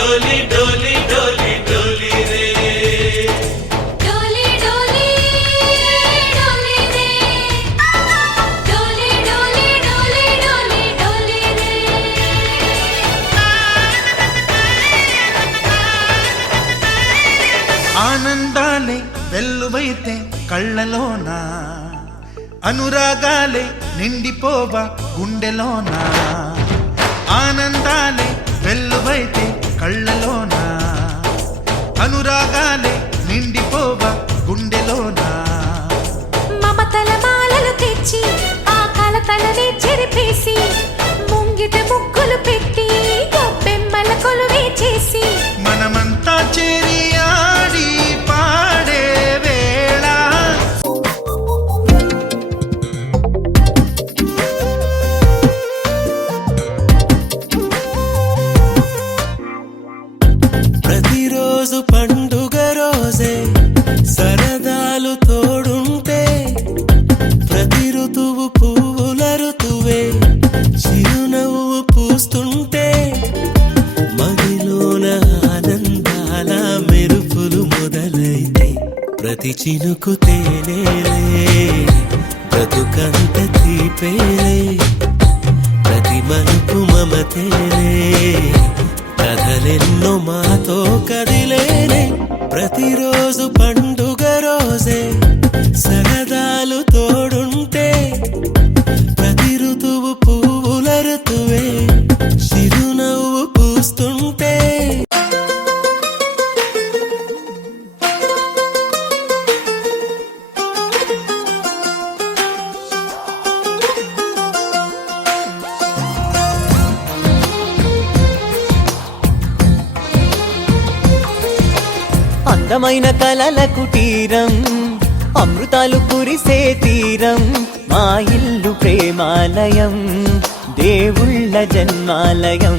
डोली डोली डोली डोली रे डोली डोली डोली रे डोली डोली डोली डोली डोली रे ఆనందాలే వెల్లువైతే కళ్ళలోనా అనురాగాలే నిండిపోవా గుండెలోనా ఆనందాలే వెల్లువైతే కళ్ళలోనా అనురాగాలే నిండిపోవా గుండెలోనా మమతల మాలలు తెచ్చి ఆ కలతలనే చెరిపేసి ముంగిట ముగ్గులు పెట్టి గొప్పెమ్మల కొలువే చేసి మనమంతా చేరి ఆడి పాడే వేళ ప్రతిరోజు పండుగ రోజే సరదాలు తోడుంటే ప్రతి ఋతువు పువ్వుల ఋతువే చిరునవ్వు పూస్తుంటే మదిలోన ఆనందాల మెరుపులు మొదలైతే ప్రతి చినుకు తేనేలే బ్రతుకంత తీపేలే ప్రతి మలుపు మమతేలే కథలెన్నో మాతో కదిలేనే ప్రతిరోజు పండుగ రోజే సరదాలు తోడుంటే ప్రతి ఋతువు పువ్వుల ఋతువే చిరునవ్వు పూస్తుంటే అందమైన కలల కుటీరం అమృతాలు కురిసే తీరం మా ఇల్లు ప్రేమాలయం దేవుళ్ళ జన్మాలయం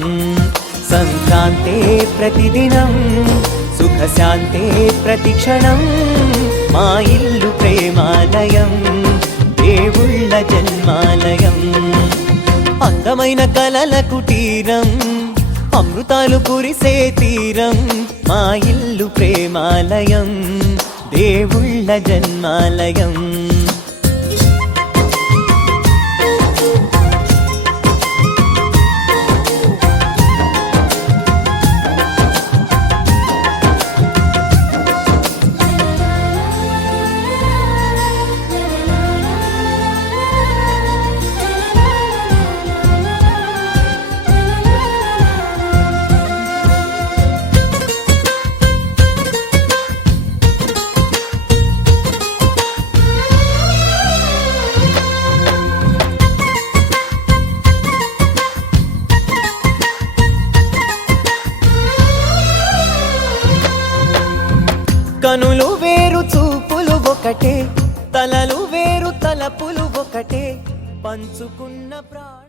సంక్రాంతే ప్రతిదినం సుఖశాంతే ప్రతిక్షణం మా ఇల్లు ప్రేమాలయం దేవుళ్ళ జన్మాలయం అందమైన కలల కుటీరం అమృతాలు కురిసే తీరం మా ఇల్లు ప్రేమాలయం దేవుళ్ళ జన్మాలయం కనులు వేరు చూపులు ఒకటే తలలు వేరు తలపులు ఒకటే పంచుకున్న ప్రాణ